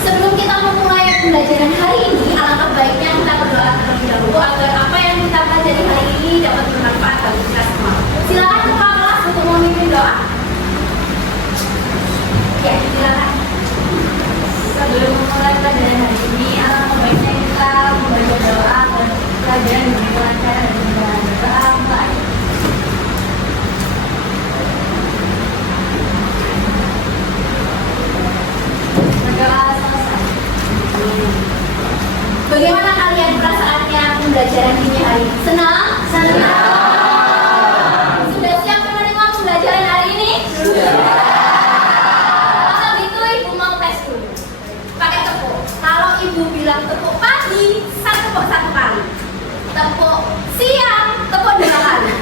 Sebelum kita memulai pembelajaran hari ini, alangkah baiknya kita berdoa terlebih dahulu agar apa yang kita pelajari hari ini dapat bermanfaat bagi kita semua. Silakan kepala kelas untuk memimpin doa. Ya, silakan. Sebelum memulai pelajaran hari ini, alangkah baiknya kita membaca doa dan pelajaran dengan lancar dan dengan doa. Bagaimana kalian perasaannya pembelajaran ini hari ini? Senang? Senang. Sudah siap menerima pembelajaran hari ini? Sudah. Kalau gitu ibu mau tes dulu. Pakai tepuk. Kalau ibu bilang tepuk pagi, saya tepuk 1 kali. Tepuk siang, tepuk 2 kali.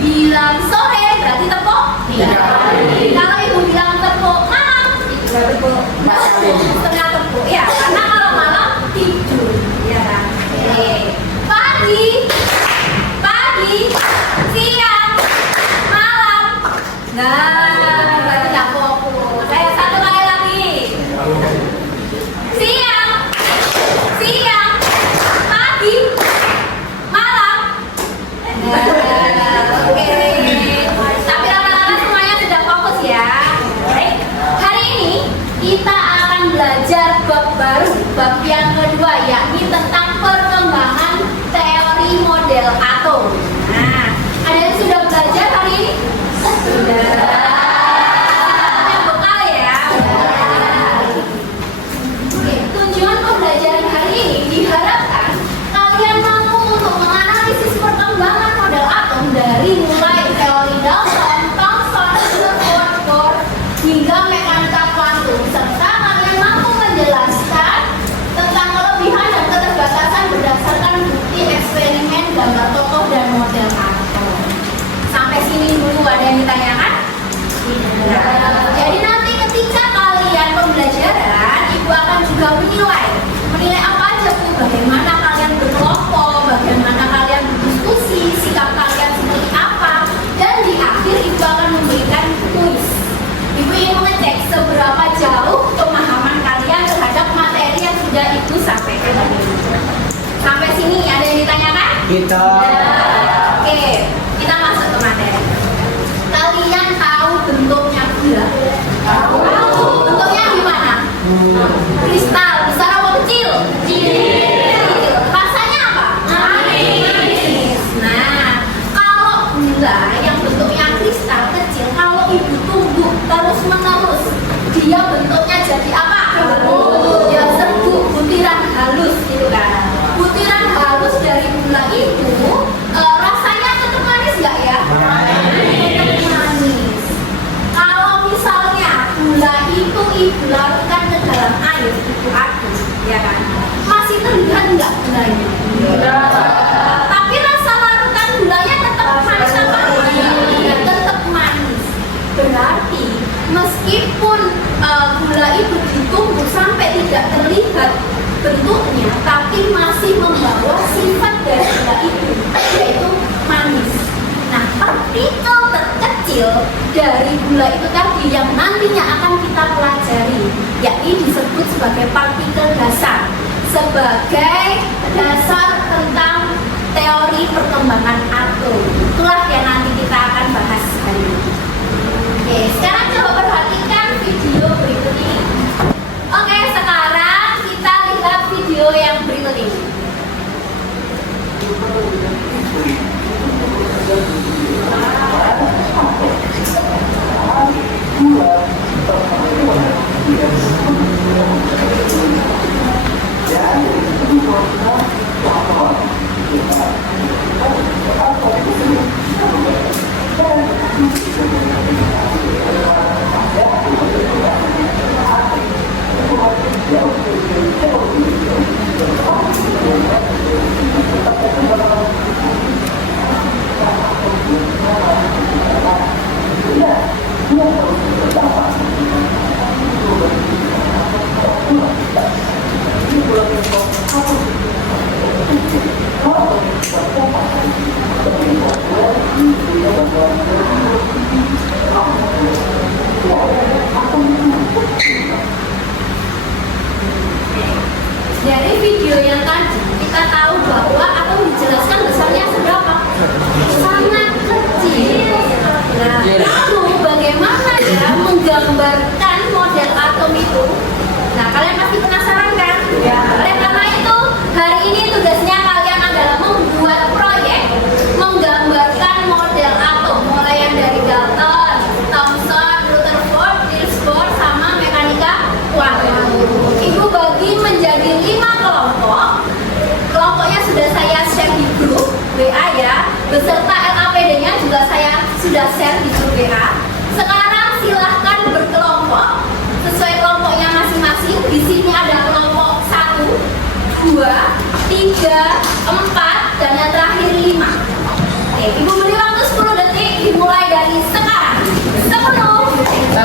Bilang sore, berarti tepuk 3 kali. Kalau ibu bilang tepuk malam, ibu tepuk setengah tepuk. Ya, karena kalau malam tidur, ya kan? Pagi, siang, malam. Nah, berarti nggak fokus. Saya 1 kali lagi. Siang, pagi, malam. Oke. Tapi anak-anak semuanya sudah fokus ya. Baik. Hari ini kita akan belajar bab baru, bab yang kedua, yakni tentang perkembangan teori model atom. Nah, ada yang sudah belajar hari ini? Sudah. Yang bekal ya. Oke, tujuan pembelajaran hari ini diharapkan kalian mampu untuk menganalisis perkembangan model atom dari mulai teori Dalton, Thomson, Bohr, hingga mekanika kuantum, serta kalian mampu menjelaskan tentang kelebihan dan keterbatasan berdasarkan bukti eksperimen gambar tokoh dan model atom. Sampai sini dulu ada yang ditanyakan? Tidak. Jadi nanti ketika kalian pembelajaran, ibu akan juga menilai apa aja tuh, bagaimana kalian berkelompok, bagaimana kalian berdiskusi, sikap kalian seperti apa, dan di akhir ibu akan memberikan kuis. Ibu ingin mengecek seberapa jauh pemahaman kalian terhadap materi yang sudah ibu sampaikan tadi. Sampai sini ada yang ditanyakan? Oke, kita masuk ke materi. Kalian tahu bentuknya gula? Tahu. Bentuknya gimana? Kristal, besar apa kecil? Kecil. Rasanya apa? Manis. Nah, kalau gula yang bentuknya kristal kecil, kalau ibu tumbuk terus-menerus, dia bentuknya jadi apa? Ya, serbuk, butiran halus gitu kan. Butiran halus dari gula itu rasanya tetap manis nggak ya? Manis. Kalau misalnya gula itu ibu larutkan ke dalam air, ibu aduk, ya kan? Masih terlihat nggak gulanya? Tapi rasa larutan gulanya tetap manis apa? Tetap manis. Berarti meskipun gula itu ditumbuk sampai tidak terlihat bentuknya, tapi masih membawa sifat dari gula itu, yaitu manis. Nah, partikel terkecil dari gula itu tadi yang nantinya akan kita pelajari, yakni disebut sebagai partikel dasar, sebagai dasar tentang teori perkembangan atom. Itulah yang nanti kita akan bahas hari ini. Oke, sekarang coba perhatikan video berikut ini. Oke, sekarang kita lihat video yang berikut ini. Dari video yang tadi kita tahu bahwa atom dijelaskan besarnya seberapa? Sangat kecil. Nah, lalu bagaimana ya menggambarkan model atom itu? Nah, kalian pasti penasaran kan? Ya. Oleh karena itu, hari ini tugasnya kalian adalah membuat proyek menggambarkan model atom, mulai yang dari Dalton, Thomson, Rutherford, Niels Bohr, sama mekanika kuantum. Ibu bagi menjadi 5 kelompok. Kelompoknya sudah saya share di grup WA ya, beserta LAPD-nya juga saya sudah share di grup WA. Sekarang silahkan berkelompok sesuai kelompoknya masing-masing. Di sini ada kelompok 1, 2, 3, 4, dan yang terakhir 5. Oke, ibu beri waktu 10 detik dimulai dari sekarang. 10, 9,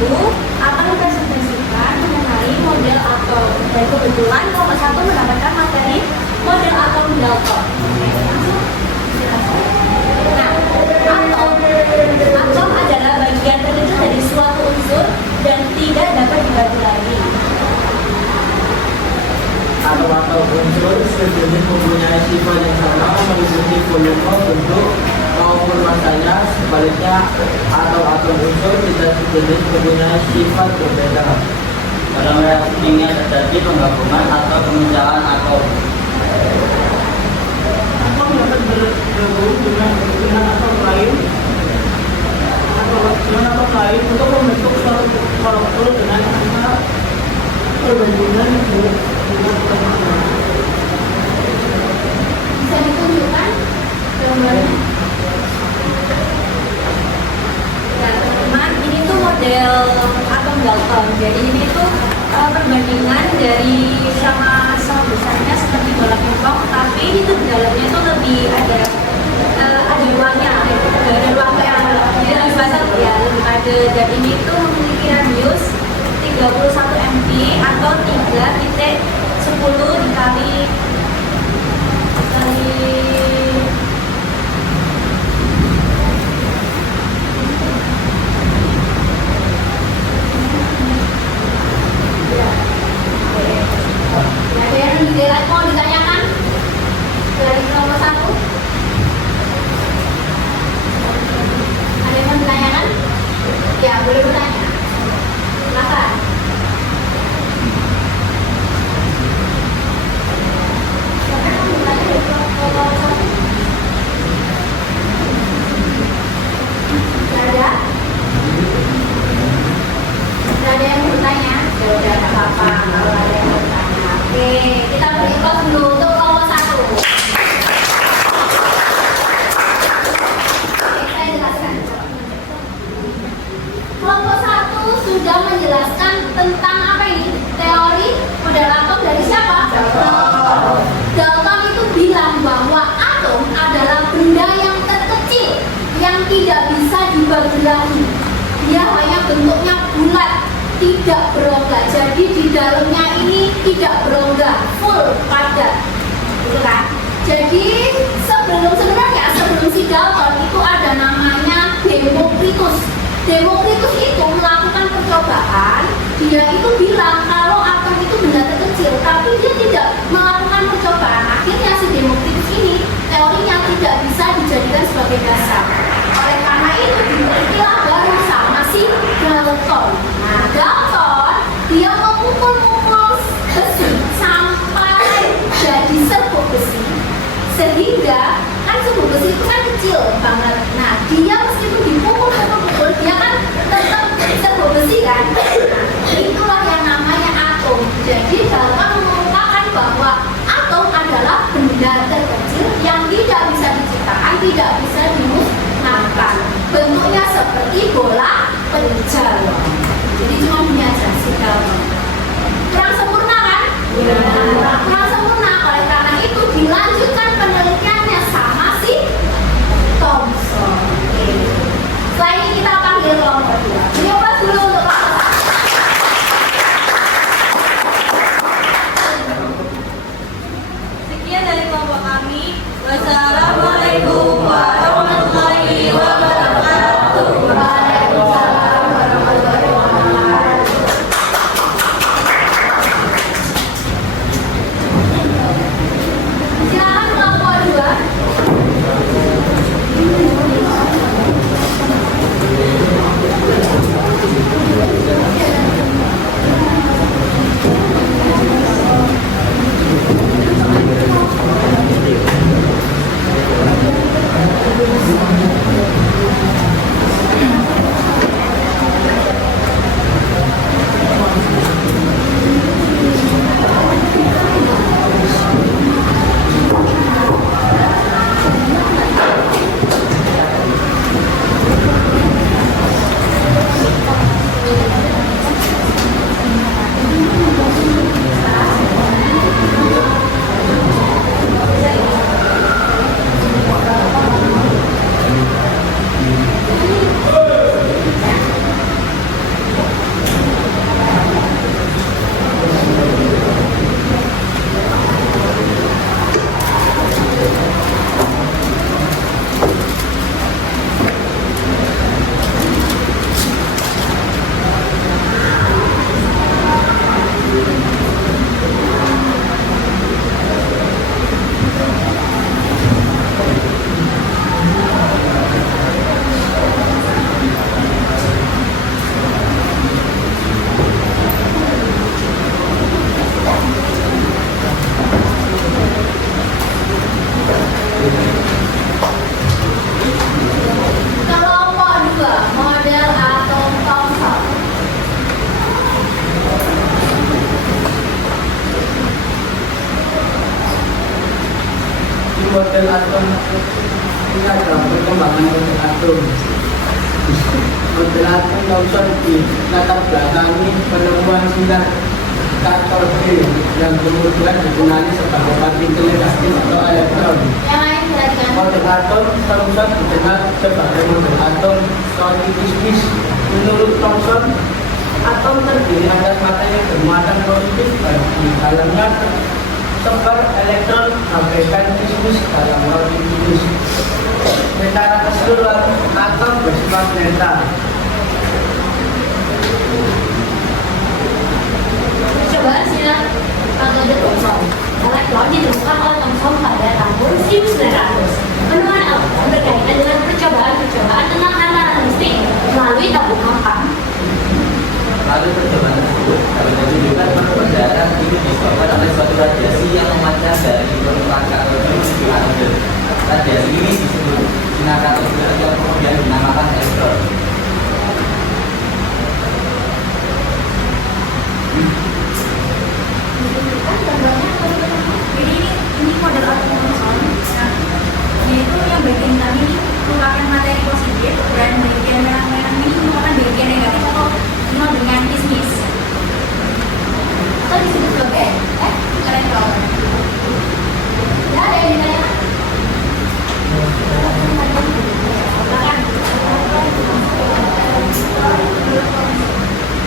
itu akan mempresentasikan mengenai model atom. Dan kebetulan kelompok 1 mendapatkan materi model atom Dalton. Langsung silakan. Nah, atom adalah bagian terkecil dari suatu unsur dan tidak dapat dibagi lagi. Atom-atom unsur sejenis mempunyai sifat yang sama meliputi volume, bentuk, maupun masanya. Sebaliknya, atom-atom unsur tidak sejenis mempunyai sifat berbeda. Dalam reaksi kimia terjadi penggabungan atau pemecahan atom. Atom dapat bergabung dengan atom lain untuk membentuk suatu molekul dengan angka perbandingan dengan permukaan. Bisa ditunjukkan gambarnya? Ya teman-teman, ini tuh model atom Dalton. Jadi ini tuh perbandingan dari sama besarnya seperti bola pingpong, tapi ini tuh di dalamnya tuh lebih ada ruangnya, ada ruang yang lebih basah ya, lebih padat. Dan ini tuh memiliki radius 31 mv atau 3,10 dikali ada yang mau ditanyakan dari kelompok 1? Ada yang mau ditanyakan? Ya, boleh bertanya. Silakan. Siapa yang mau bertanya dari kelompok 1? Tidak ada? Tidak ada yang mau bertanya? Ya udah, tidak apa-apa kalau ada yang mau bertanya. Oke, kita beri aplaus dulu untuk kelompok 1. Oke, saya jelaskan. Kelompok 1 sudah menjelaskan tentang apa ini? Teori model atom dari siapa? Dalton. Dalton itu bilang bahwa atom adalah benda yang terkecil yang tidak bisa dibagi lagi. Dia hanya bentuknya bulat, tidak berongga. Jadi di dalamnya ini tidak berongga, full padat, gitu kan? Jadi sebelum si Dalton itu ada namanya Demokritus. Demokritus itu melakukan percobaan. Dia itu bilang kalau atom itu benda terkecil, tapi dia tidak melakukan percobaan. Akhirnya si Demokritus ini teorinya tidak bisa dijadikan sebagai dasar. Oleh karena itu dibuatlah baru sama si Dalton. Nah, Dalton dia memukul besi sampai jadi serbuk besi, sehingga kan serbuk besi itu kan kecil banget. Nah, dia meskipun dipukul dia kan tetap serbuk besi kan. Nah, itulah yang namanya atom. Jadi Dalton mengungkapkan bahwa atom adalah benda terkecil yang tidak bisa diciptakan, tidak bisa dimusnahkan. Bentuknya atom kita dalam perkembangan model atom. Model atom Thomson di latar belakangi penemuan sinar kathode yang kemudian dikenali sebagai partikel negatif atau elektron. Yang lain perhatikan. Model atom Thomson dikenal sebagai model atom Scotty-Kismis. Menurut Thomson, atom terdiri atas materi bermuatan positif bagi dalamnya sebar elektron bagaikan kismis dalam roti kismis. Secara keseluruhan, atom bersifat netral. Percobaan sinar kathode Thomson. Elektron ditemukan oleh Thomson pada tahun 1900. Penemuan elektron berkaitan dengan percobaan-percobaan tentang hama listrik melalui tabung hampa. Lalu percobaan tersebut dapat menunjukkan bahwa perdarahan ini disebabkan oleh suatu radiasi yang memancar dari permukaan kathode menuju anode. Radiasi ini disebut sinar kathode atau kemudian dinamakan elektron. Jadi ini model atom Thomson. Nah, yaitu yang bagian hitam ini merupakan materi positif dan bagian merah-merah ini merupakan bagian negatif atau dikenal dengan kismis. Atau disebut sebagai elektron. Ya, ada yang ditanyakan?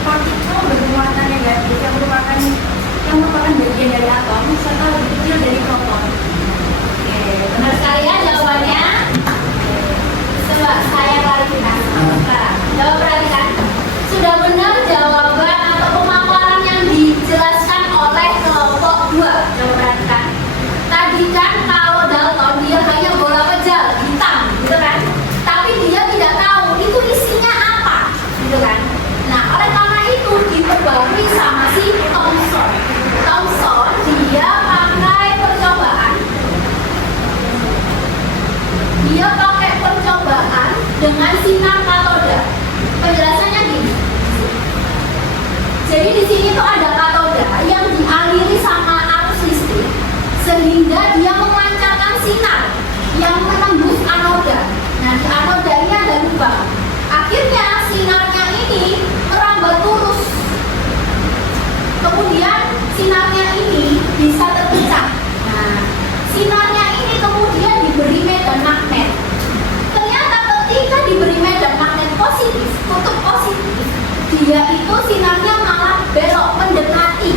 Partikel bermuatan negatif yang merupakan bagian dari atom serta lebih kecil dari proton. Oke, benar sekali ya jawabannya. Coba saya klarifikasi sekarang. Coba perhatikan. Sudah benar jawaban atau pemaparan yang dijelaskan oleh kelompok 2. Coba perhatikan. Tadi kan kalau Dalton dia hanya bola pejal hitam, gitu kan? Tapi dia tidak tahu itu isinya apa, gitu kan? Nah, oleh karena itu diperbarui sama si Thomson. Thomson dia pakai percobaan. Dia pakai percobaan dengan sinar katoda. Penjelasannya gini. Jadi di sini tuh ada katoda yang dialiri sama arus listrik sehingga dia memancarkan sinar yang menembus anoda. Nah, di anoda ini ada lubang. Akhirnya sinarnya ini merambat lurus. Kemudian sinarnya ini bisa terpecah. Nah, sinarnya ini kemudian diberi medan magnet. Ternyata ketika diberi medan magnet positif, kutub positif, dia itu sinarnya malah belok mendekati.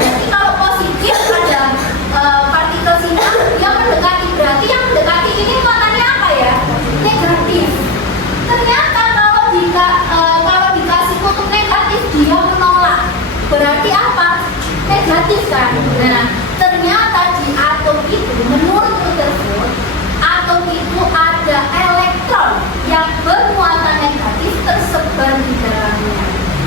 Jadi kalau positif ada partikel sinar yang mendekati, berarti yang mendekati ini muatannya apa ya? Negatif. Ternyata kalau dikasih kutub negatif dia menolak. Berarti apa? Negatif kan? Nah, ternyata di atom itu menurut Rutherford, atom itu ada elektron yang bermuatan negatif tersebar di dalamnya.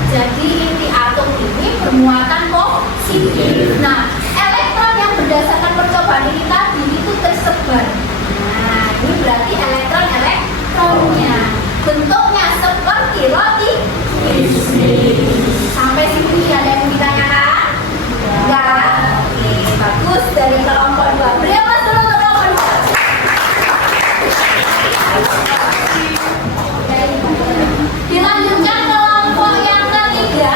Jadi inti atom ini bermuatan positif. Nah, elektron yang berdasarkan percobaan ini tadi itu tersebar. Nah, ini berarti elektronnya bentuknya seperti roti kismis. Sampai sini ada yang ditanyakan? Enggak? Oke, bagus dari kelompok 2. Beri aplaus dulu untuk kelompok 2. Dilanjutkan kelompok yang ketiga.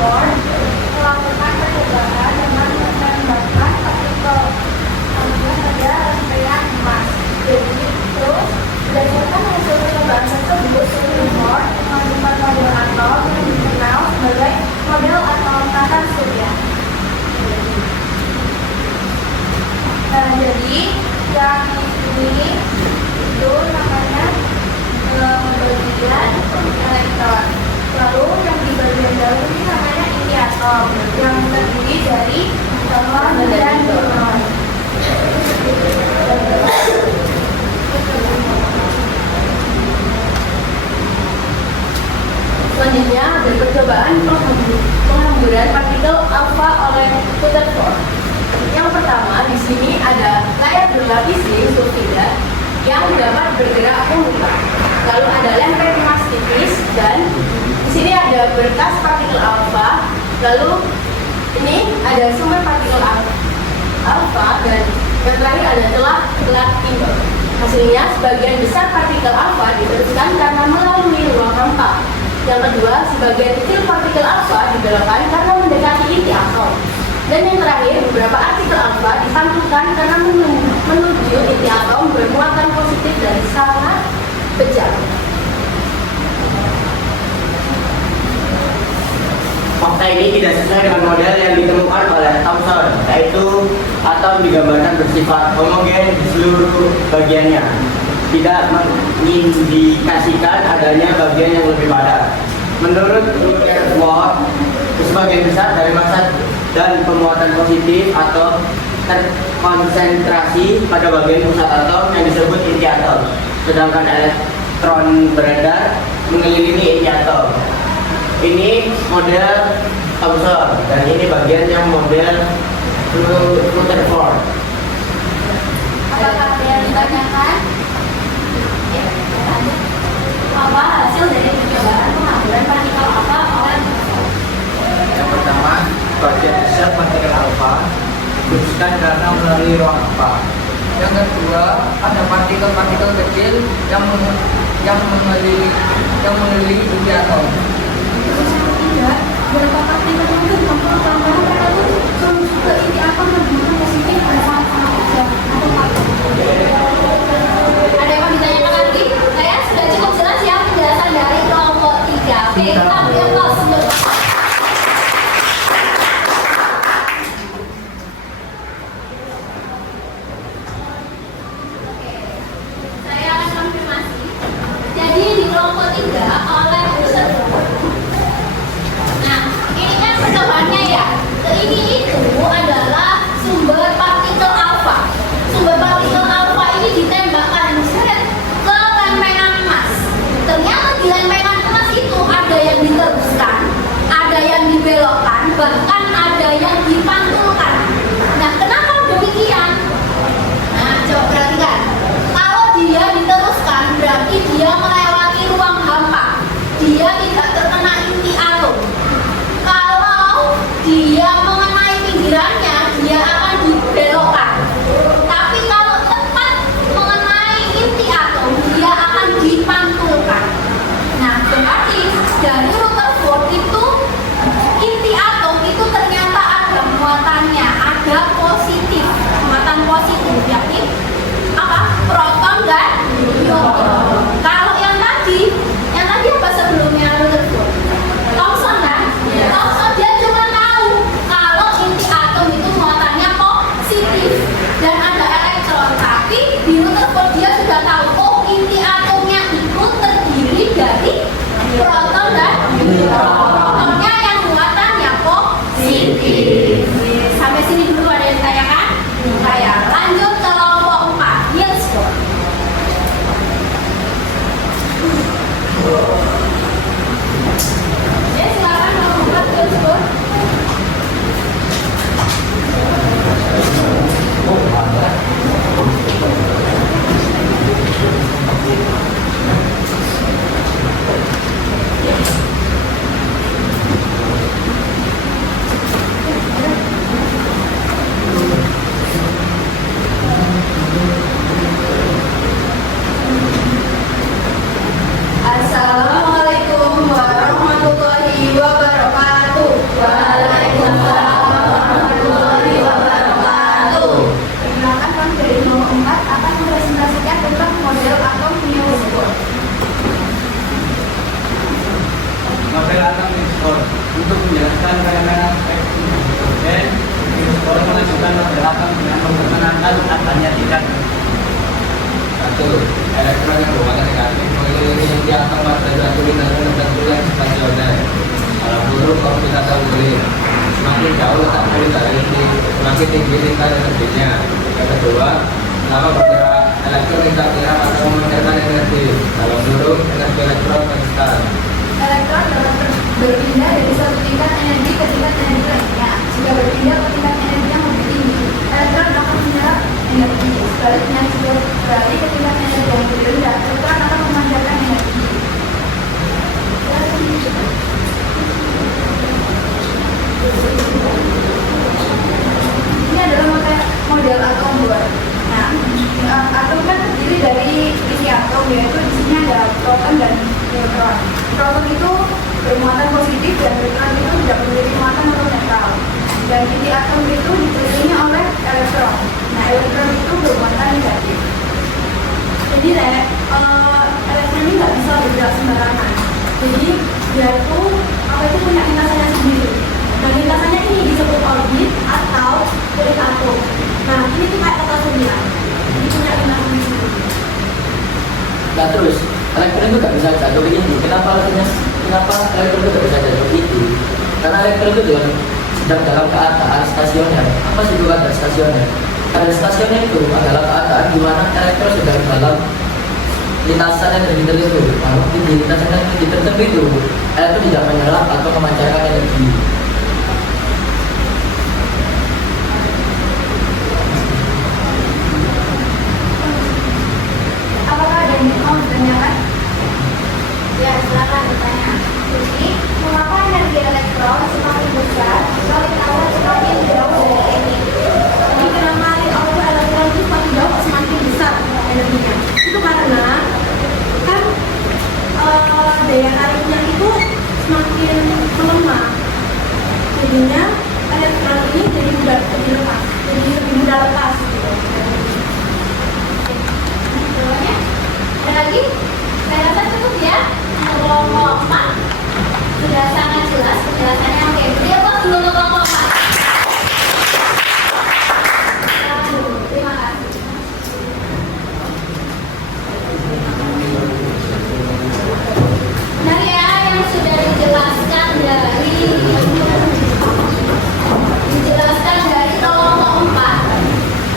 Rutherford melakukan percobaan dengan menembakkan partikel kemudian pada rangkaian emas. Jadi terus berdasarkan hasil percobaan tersebut, Rutherford menemukan model atom yang dikenal sebagai model atom tata surya. Nah, jadi yang ini itu namanya bagian elektron. Lalu yang di bagian dalam ini namanya inti atom yang terdiri dari proton dan neutron. Selanjutnya ada percobaan penghamburan partikel alfa oleh Rutherford. Yang pertama di sini ada layar berlapis zinc sulfida yang dapat bergerak membuka. Lalu ada lemper emas tipis dan di sini ada berkas partikel alfa. Lalu ini ada sumber partikel alfa dan yang terakhir ada telat timbul. Hasilnya sebagian besar partikel alfa diteruskan karena melalui ruang hampa. Yang kedua, sebagian kecil partikel alfa dibelokkan karena mendekati inti atom. Dan yang terakhir, beberapa partikel alfa dipantulkan karena menuju inti atom bermuatan positif dan sangat kejam. Fakta ini tidak sesuai dengan model yang ditemukan oleh Thomson, yaitu atom digambarkan bersifat homogen di seluruh bagiannya, tidak mengindikasikan adanya bagian yang lebih padat. Menurut Rutherford, sebagian besar dari massa dan pemuatan positif atau terkonsentrasi pada bagian pusat atom yang disebut inti atom, sedangkan elektron beredar mengelilingi inti atom. Ini model Thomson dan ini bagian yang model Rutherford. Apakah ada yang ditanyakan? Ya, lanjut. Apa hasil dari percobaan penghamburan partikel alfa oleh Rutherford? Yang pertama, bagian besar partikel alfa diteruskan karena melalui ruang hampa. Yang kedua, ada partikel-partikel kecil yang mengelilingi inti atom. Terus yang ketiga, beberapa partikel yang bertambah terus ke inti atom bermuatan positif dan sangat kejam atau partikel. Ada yang mau ditanyakan lagi? Saya sudah cukup jelas ya penjelasan dari kelompok 3B. Kita ambil kelas sebentar. Saya akan konfirmasi. Jadi di kelompok 3 oleh Rutherford. Nah, ini kan percobaannya ya. Ini itu adalah sumber partikel alfa. Sumber partikel alfa ini ditembakkan seret ke lempengan emas. Ternyata di lempengan emas itu ada yang diteruskan, ada yang dibelokkan, bahkan ada yang dipantulkan. Nah, kenapa demikian? Nah, coba perhatikan. Kalau dia diteruskan, berarti dia melewati ruang hampa. Dia tidak terkena inti atom. Kalau dia mengenai pinggirannya, dia akan dibelokkan. Tapi kalau tepat mengenai inti atom, dia akan dipantulkan. Nah, berarti dari Rutherford itu inti atom itu ternyata ada mengajukan KML dan sekolah mengajukan model atom dengan memperkenalkan adanya tingkat. Satu, elektron yang berwarna negatif mengelilingi inti atom pada suatu lintasan tertentu yang stasioner. Dalam huruf kita tahu boleh semakin jauh letak poin dari inti, semakin tinggi tingkat energinya. Yang kedua, selama bergerak elektron tidak kira atau memancarkan energi. Dalam huruf energi elektron konstan. Elektron dapat berpindah dari satu tingkat energi ke tingkat energi lainnya. Jika berpindah ke tingkat energi yang lebih tinggi, elektron akan menyerap energi. Sebaliknya, jika beralih ke tingkat energi yang lebih rendah, elektron akan memancarkan energi. Ini adalah model atom buat. Nah, atom kan terdiri dari isi atom, yaitu di sini ada proton dan neutron. Proton itu bermuatan positif dan neutron itu tidak memiliki muatan atau netral. Dan inti atom itu dikelilingi oleh elektron. Nah, elektron itu bermuatan negatif. Jadi elektron ini nggak bisa bergerak sembarangan. Jadi dia itu punya lintasannya sendiri. Nah, lintasannya ini disebut orbit atau kulit atom. Nah, ini tuh kayak kota sembilan. Ini punya lintasannya sendiri. Nah terus, elektron itu nggak bisa jatuh begini. Kenapa elektron itu nggak bisa jatuh begitu? Karena elektron itu sedang dalam keadaan stasioner. Apa sih bukan stasioner? Keadaan stasioner itu adalah keadaan di mana elektron sedang dalam lintasan energi tertentu. Nah, mungkin di lintasan energi tertentu itu elektron tidak menyerap atau memancarkan energi. Apakah ada yang mau ditanyakan? Ya, silakan bertanya. Jadi, mengapa energi elektron semakin besar kalau kita semakin jauh dari ini? Jadi, kenapa elektron itu semakin jauh semakin besar energinya? Itu karena kan daya tariknya itu semakin melemah. Jadinya elektron ini jadi mudah dilepas, jadi lebih mudah lepas. Ada lagi? Saya rasa cukup ya. Kelompok 4 sudah sangat jelas penjelasannya. Oke, beri apa dulu untuk kelompok 4? Terima kasih. Nah ya, yang sudah dijelaskan dari kelompok 4.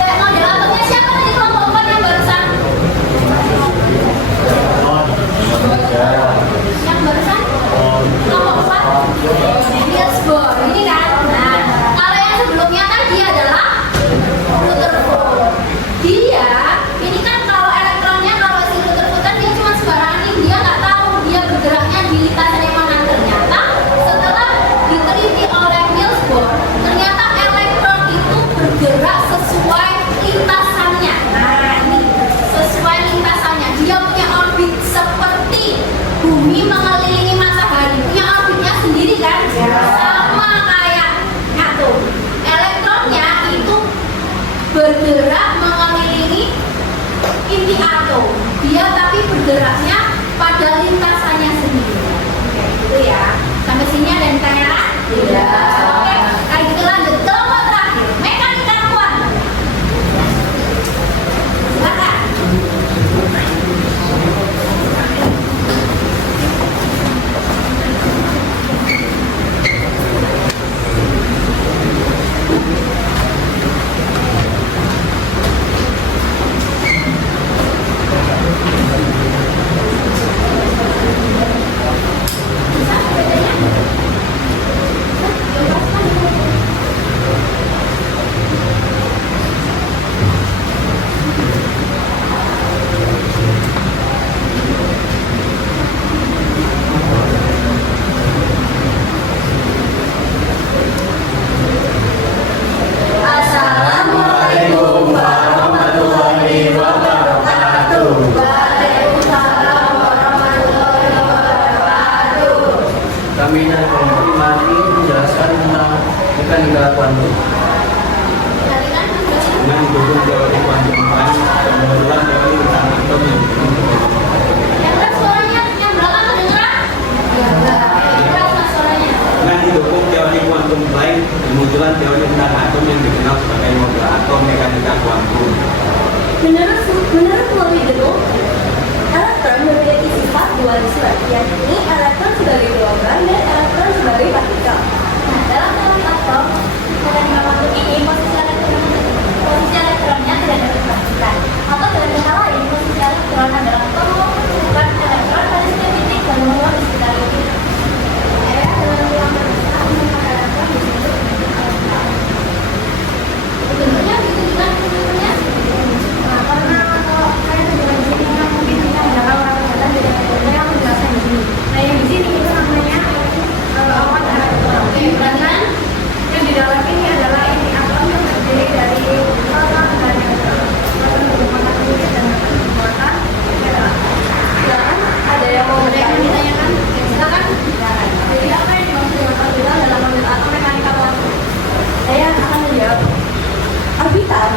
Model atomnya siapa tadi kelompok 4 yang barusan? Yang barusan? Kelompok 4? Niels Bohr, ini kan? Nah, kalau yang sebelumnya kan dia adalah Rutherford. Dia, ini kan kalau elektronnya, kalau si Rutherford kan dia cuma sembarangan nih, dia nggak tahu dia bergeraknya di lintasan yang mana. Ternyata setelah diteliti oleh Niels Bohr, ternyata elektron itu bergerak sesuai lintasannya. Nah, ini sesuai lintasannya. Dia punya orbit seperti bumi mengelilingi matahari, punya orbitnya sendiri kan? Sama kayak atom. Elektronnya itu bergerak mengelilingi inti atom. Dia tapi bergeraknya pada lintasannya sendiri. Oke, gitu ya. Sampai sini ada yang ditanyakan? Tidak. Oke, kayak gitu lanjut. Kelompok terakhir, mekanika kuantum. Silakan.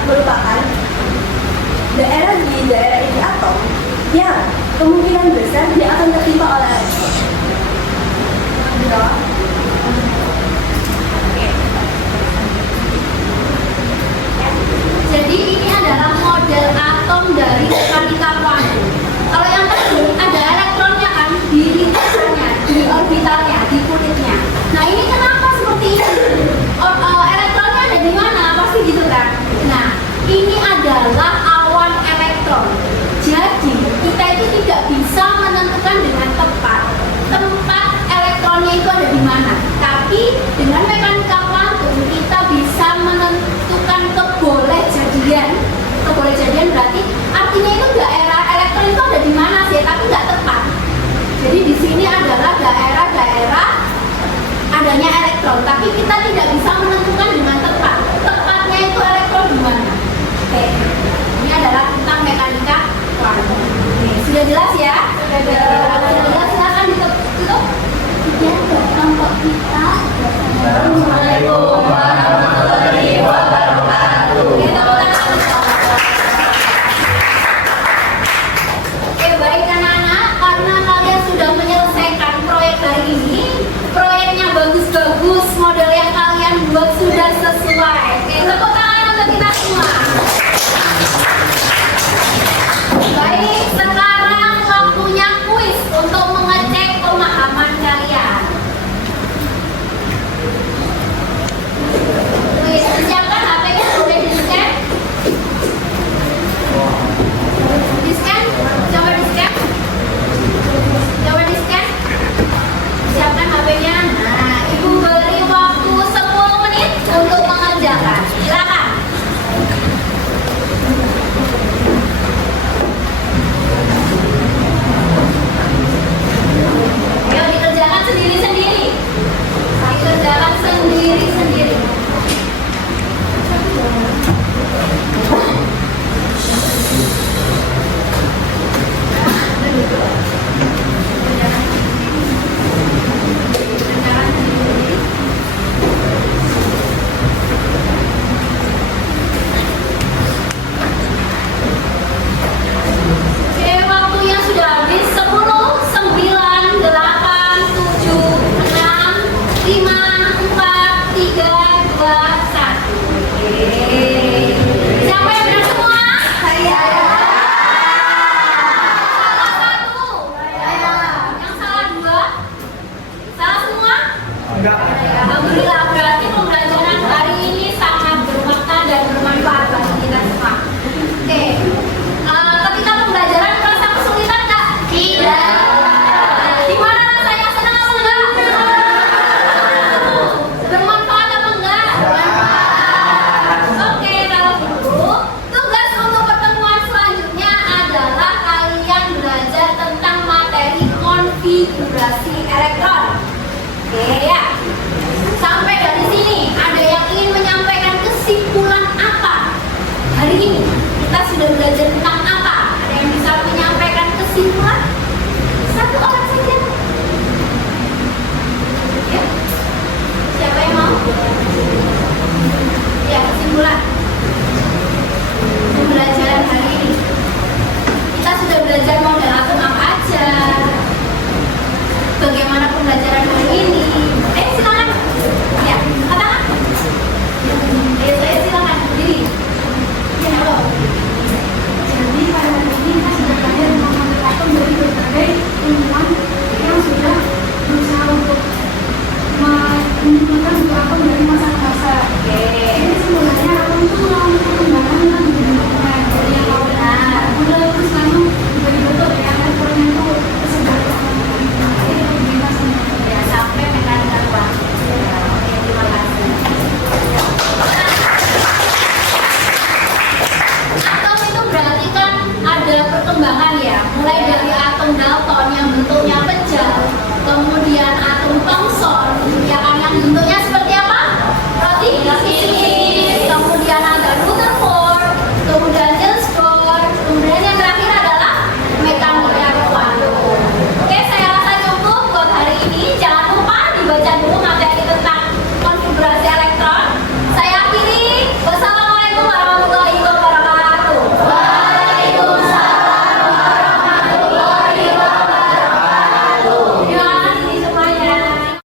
merupakan daerah di daerah inti atom yang kemungkinan besar tidak akan tertimpa oleh elektron. Gitu. Jadi ini adalah model atom dari mekanika kuantum. Kalau yang tadi ada elektronnya kan di lintasannya, di orbitalnya, di kulitnya. Nah ini kenapa seperti ini? Elektronnya ada di mana? Pasti gitu kan? Nah ini adalah awan elektron. Jadi kita itu tidak bisa menentukan dengan tepat tempat elektronnya itu ada di mana. Tapi dengan mekanika kuantum kita bisa menentukan kebolehjadian berarti artinya itu daerah elektron itu ada di mana sih, tapi nggak tepat. Jadi di sini adalah daerah-daerah adanya elektron, tapi kita tidak bisa menentukan dengan tepat. Tepatnya itu elektron di mana? Oke, ini adalah tentang mekanika kuantum. Sudah jelas ya? Sudah jelas. Silakan ditutup. Sekian kelompok kita. Assalamualaikum warahmatullahi wabarakatuh. Oke, tepuk tangan. Oke, baik anak-anak, karena kalian sudah menyelesaikan proyek hari ini, proyeknya bagus-bagus, model yang